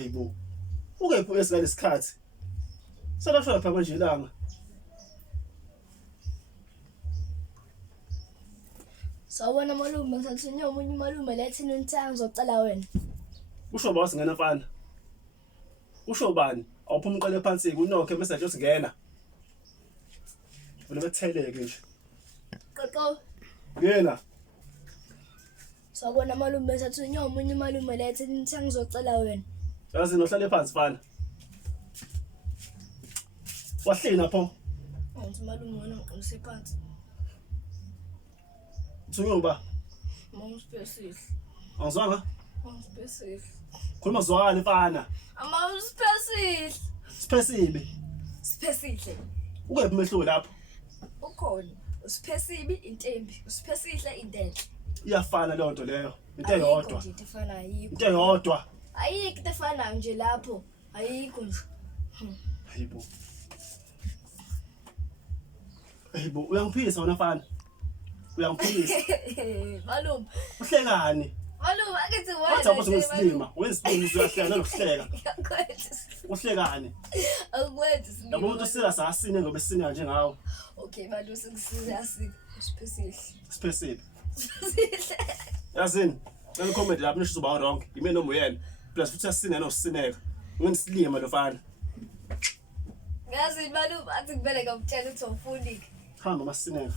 Hayibo. Ukephi esikhathi? Salashona phela manje ilanga. Sawubona malume, ngisathunywa omunye umalume lethi nintanga ngizocela wena. Usho ba singena mfana. Usho bani? Awuphuma uqale phansi kunokho message osingena. Ufuna betheleke nje. Qoqo. Ngena. Sawubona malume, ngisathunywa omunye umalume lethi nintanga ngizocela wena. Yazi nohlale phansi mfana. Wahlina pho. Ngithi malume wena ngiqinise phansi. Thunyuba. Mawusipesihle. Angizwanga? Mawusipesihle. Khuluma zwakale mfana. Amawusipesihle. Siphesibe. Sipesihle. Ukephi mehlo lapho? Ukhona. Usiphesibi intembi. Usiphesihle intenhle. Iyafana le nto leyo. Into eyodwa. Into efana ayikho. Into eyodwa. Ayikho into efanayo nje lapho. Ayikho nje. Hayibo. Hayibo, uyangiphisa wena mfana. Uyangiphisa. Malume. Uhlekani? Malume akithi wena. Wathi awuthi ngesilima, wesilima uyahleka nokuhleka. Uhlekani? Akwenzi silima. Yabo umuntu sika sasine ngoba esina njengawe. Okay, malume sengisiza asike. Usipesihle. Siphesibe. Sipesihle. Yazini, ngeke comment lapho nisho uba wrong. Yimi noma uyena. Plus futhi asine nosineka. Ngengisilima lo mfana. Ngazi malume athi kubele ngamtshela ukuthi awufuni. Hamba masineka.